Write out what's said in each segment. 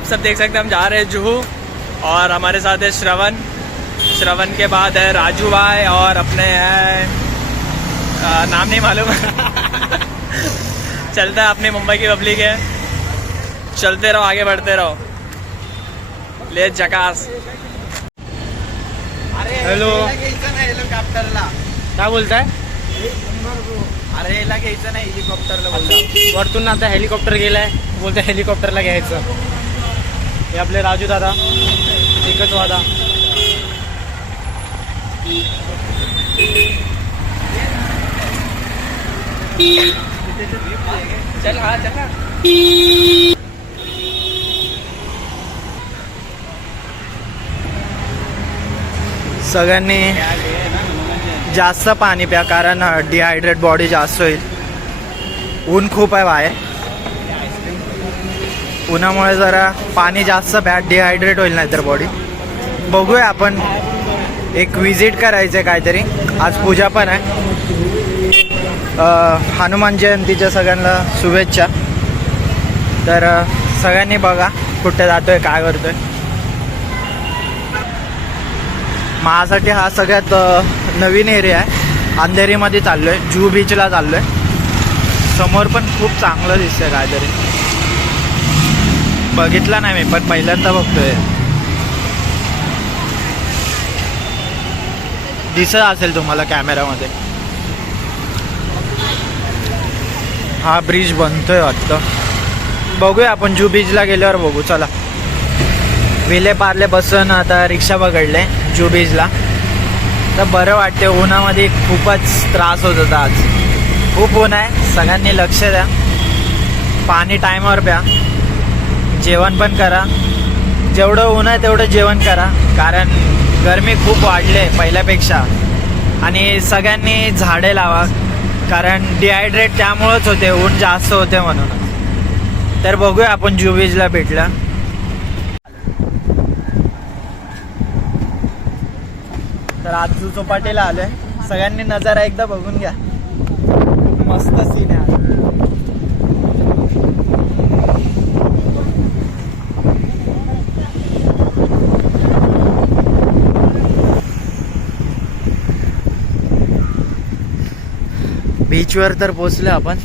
आप सब देख सकते हैं हम जा रहे हैं जुहू और हमारे साथ है श्रवण। श्रवण के बाद है राजू भाई और अपने है नाम नहीं मालूम चलता है अपनी मुंबई की पब्लिक है। चलते रहो, आगे बढ़ते रहो, ले जकास। हॅलो, हेलिकॉप्टरला काय बोलताय? अरे याला घ्यायचं नाही, हेलिकॉप्टरला बोलतो. वरतून आता हेलिकॉप्टर गेलाय, बोलते हेलिकॉप्टरला घ्यायचं. हे आपले राजू दादा, एकच वादा. चल हा चल ना. सगळ्यांनी जास्त पाणी प्या, कारण डिहायड्रेट बॉडी जास्त होईल. ऊन खूप आहे बाहेर, उन्हामुळे जरा पाणी जास्त प्या, डिहायड्रेट होईल नाहीतर बॉडी. बघूया, आपण एक विजिट करायचं आहे काहीतरी. आज पूजा पण आहे. हनुमान जयंतीच्या सगळ्यांना शुभेच्छा. तर सगळ्यांनी बघा कुठे जातोय, काय करतोय. माझ्यासाठी हा सगळ्यात नवीन एरिया आहे. अंधेरीमध्ये चाललोय, जुहू बीचला चाललोय. समोर पण खूप चांगलं दिसतंय काहीतरी. बघितलं नाही मी, पण पहिल्यांदा बघतोय. दिसत असेल तुम्हाला कॅमेरामध्ये. हा ब्रिज बनतोय वाटतं. बघूया आपण जुहू बीचला गेल्यावर बघू. चला, विले पार्ले बसून आता रिक्षा पकडले जुहू बीचला. तर बरं वाटते. उन्हामध्ये खूपच त्रास होत होता आज. खूप ऊन आहे. सगळ्यांनी लक्ष द्या, पाणी टायमावर प्या, जेवण पण करा. जेवढं ऊन आहे तेवढं जेवण करा, कारण गरमी खूप वाढले पहिल्यापेक्षा. आणि सगळ्यांनी झाडे लावा, कारण डिहायड्रेट त्यामुळंच होते, ऊन जास्त होते म्हणून. तर बघूया आपण जुहू बीचला भेटला. तर आज जुहू चौपाटीला आलोय. सगळ्यांनी नजारा एकदा बघून घ्या. खूप मस्त सीन आहे. बीचवर तर पोचलो आपण.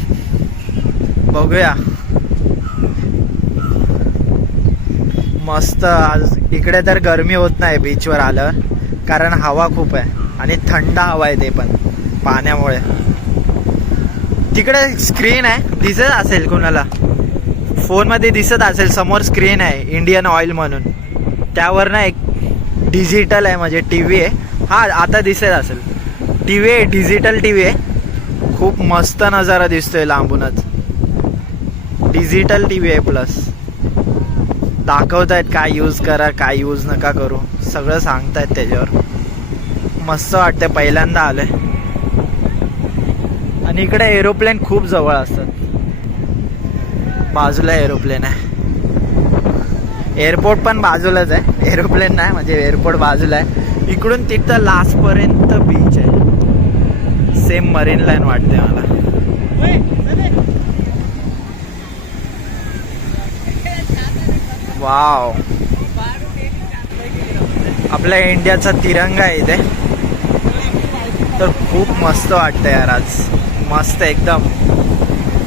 बघूया. मस्त. आज इकडे तर गरमी होत नाही बीचवर आल्यावर, कारण हवा खूप आहे आणि थंड हवा आहे, ते पण पाण्यामुळे. तिकडे स्क्रीन आहे, दिसत असेल कुणाला, फोनमध्ये दिसत असेल. समोर स्क्रीन आहे इंडियन ऑइल म्हणून. त्यावर ना एक डिजिटल आहे, म्हणजे टी व्ही आहे. हा आता दिसत असेल. टी व्ही आहे, डिजिटल टी व्ही आहे. खूप मस्त नजारा दिसतोय लांबूनच. डिजिटल टी व्ही आहे. प्लस दाखवत आहेत काय यूज करा, काय यूज नका करू, सगळं सांगतायत त्याच्यावर. मस्त वाटतं. पहिल्यांदा आलोय. आणि इकडे एरोप्लेन खूप जवळ असतात. बाजूला एरोप्लेन आहे. एअरपोर्ट पण बाजूलाच आहे. एरोप्लेन नाही, म्हणजे एअरपोर्ट बाजूला आहे. इकडून तिथं लास्टपर्यंत बीच आहे. सेम मरीन लाईन वाटते मला. वाव, आपल्या इंडियाचा तिरंगा आहे इथे. तर खूप मस्त वाटतं यार आज. मस्त एकदम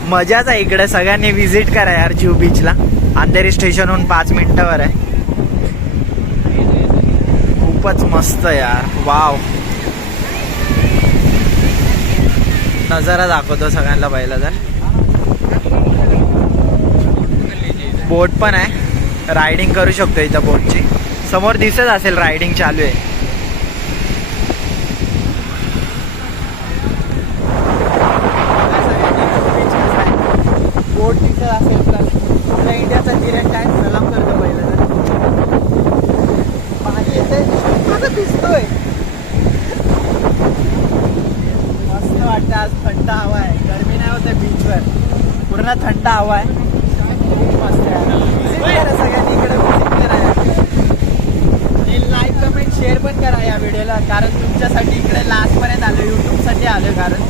मजाच आहे इकडे. सगळ्यांनी विजिट करा यार जुहू बीचला. अंधेरी स्टेशनहून 5 मिनिटावर आहे. खूपच मस्त यार. वाव, नजारा दाखवतो सगळ्यांना पहिला. तर बोट पण आहे, रायडिंग करू शकतो इथं बोटची. समोर दिसत असेल रायडिंग चालू आहे. बोट दिसत असेल. प्लस आपल्या इंडियाचा तिरंगा आहे. सलाम करतो पहिलं. तर पाणी येते, आता भिजतोय. मस्त वाटतं. आज थंड हवा आहे, गरमी नाही होते बीचवर. पूर्ण थंड हवा आहे. खूप मस्त आहे. सगळ्यांनी इकडे विजिट करा. आणि लाईक, कमेंट, शेअर पण करा या व्हिडिओला, कारण तुमच्यासाठी इकडे लास्टपर्यंत आलो. यूट्यूबसाठी आलो, कारण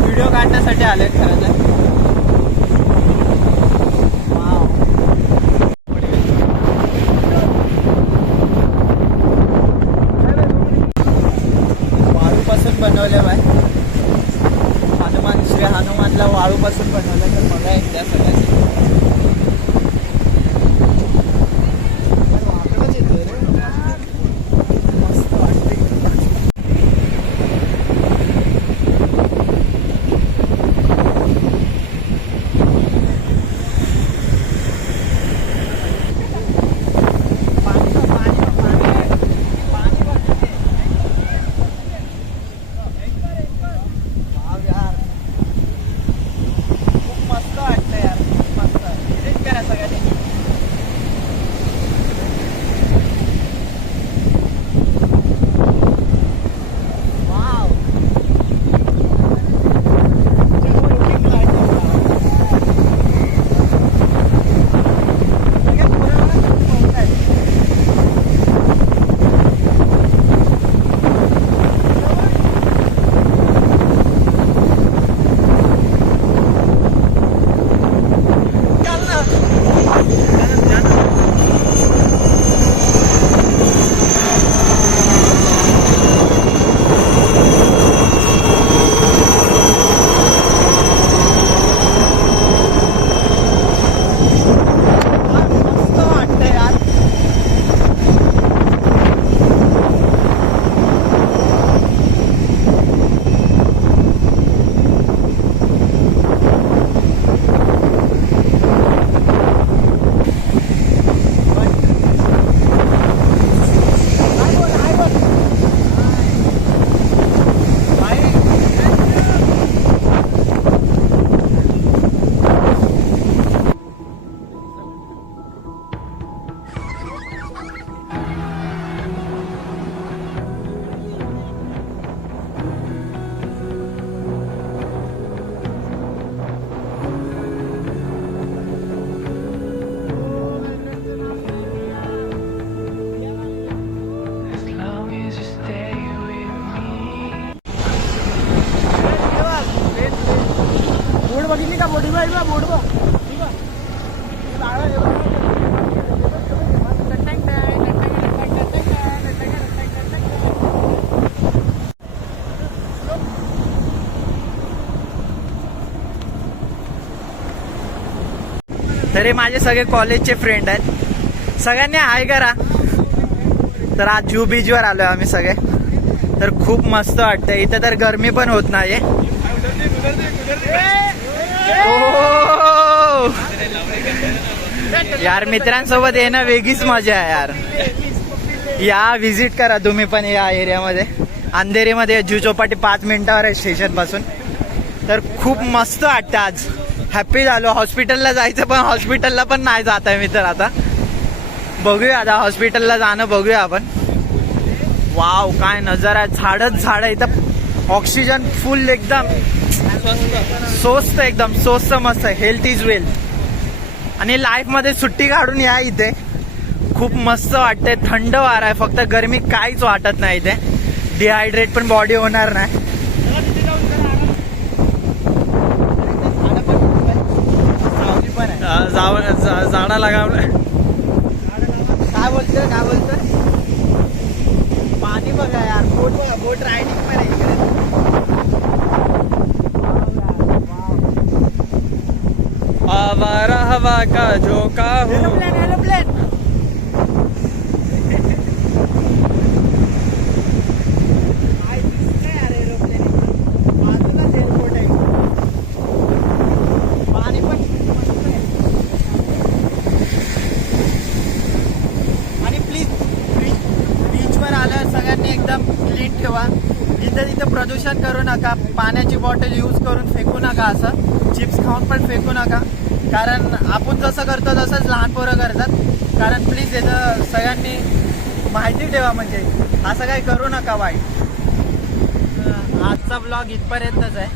व्हिडिओ काढण्यासाठी आले खरं तर. बनवलं बाय हनुमान, श्री हनुमानला वाळूपासून बनवलं. तर बघा एकदा सगळ्यांनी. मस्त वाटते. बोर्ड बघितली का? बोर्ड बघ, बोर्ड बघ. ठीक आहे. तरी माझे सगळे कॉलेजचे फ्रेंड आहेत. सगळ्यांनी हाय करा. तर आज जुहू बीचवर आलोय आम्ही सगळे. तर खूप मस्त वाटतंय इथे. तर गरमी पण होत नाहीये. यार मित्रांसोबत येणं वेगळीच मजा आहे यार. या विजिट करा तुम्ही पण या एरियामध्ये. अंधेरीमध्ये जुहू चौपाटी 5 मिनिटावर आहे स्टेशन पासून. तर खूप मस्त वाटतं आज. हॅप्पी झालो. हॉस्पिटलला जायचं पण हॉस्पिटलला पण नाही जात आहे मी. तर आता बघूया, आता हॉस्पिटलला जाणं बघूया आपण. वाव काय नजारा आहे. झाडच झाड. इथं ऑक्सिजन फुल एकदम स्वस्त, एकदम स्वस्त मस्त. Health is wealth. आणि लाईफ मध्ये सुट्टी काढून या इथे. खूप मस्त वाटतंय. थंड वारा आहे. फक्त गरमी काहीच वाटत नाही इथे. डिहायड्रेट पण बॉडी होणार नाही. झाडा लागावलं. काय बोलतोय, काय बोलतोय? पाणी बघा यार. बोट बघा, बोट रायडिंग पण आहे इकडे. आवारा हवा का झोका हूँ. Aeroplane, aeroplane. काय दिसतंय यार एरोप्लेन. बाजूलाच एअरपोर्ट आहे. पाणी पण मस्त आहे. आणि प्लीज बीचवर आल्यावर सगळ्यांनी एकदम क्लीन ठेवा. जिथं तिथं प्रदूषण करू नका. पाण्याची बॉटल यूज करून फेकू नका. असं चिप्स खाऊन पण फेकू नका. कारण आपण जसं करतो तसंच लहान पोरं करतात. कारण प्लीज याचं सगळ्यांनी माहिती ठेवा. म्हणजे असं काही करू नका वाईट. आजचा ब्लॉग इथपर्यंतच आहे.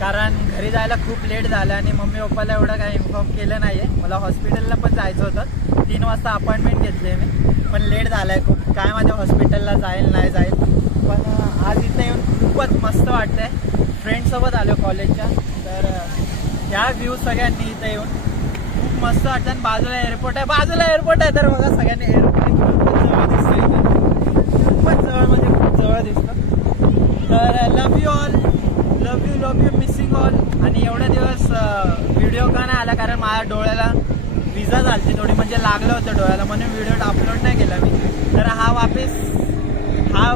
कारण घरी जायला खूप लेट झालं आणि मम्मी पप्पाला एवढं काही इन्फॉर्म केलं नाही आहे. मला हॉस्पिटलला पण जायचं होतं. 3 वाजता अपॉइंटमेंट घेतली आहे मी. पण लेट झालं आहे खूप. काय माझ्या हॉस्पिटलला जाईल नाही जाईल. पण आज इथे येऊन खूपच मस्त वाटतं आहे. फ्रेंडसोबत आलो कॉलेजच्या. तर ह्या व्ह्यू सगळ्यांनी इथे येऊन खूप मस्त वाटतं. आणि बाजूला एअरपोर्ट आहे. बाजूला एअरपोर्ट आहे. तर बघा सगळ्यांनी एअरपोर्ट जवळ दिसतं इथे. खूपच जवळ, म्हणजे खूप जवळ दिसतं. तर लागलं होतं डोळ्याला म्हणून व्हिडिओ अपलोड नाही केला मी. तर हा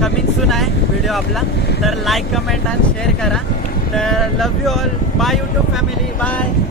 कमिंग सून आहे व्हिडिओ आपला. तर लाईक कमेंट आणि शेअर करा. तर love you all. Bye YouTube family. Bye.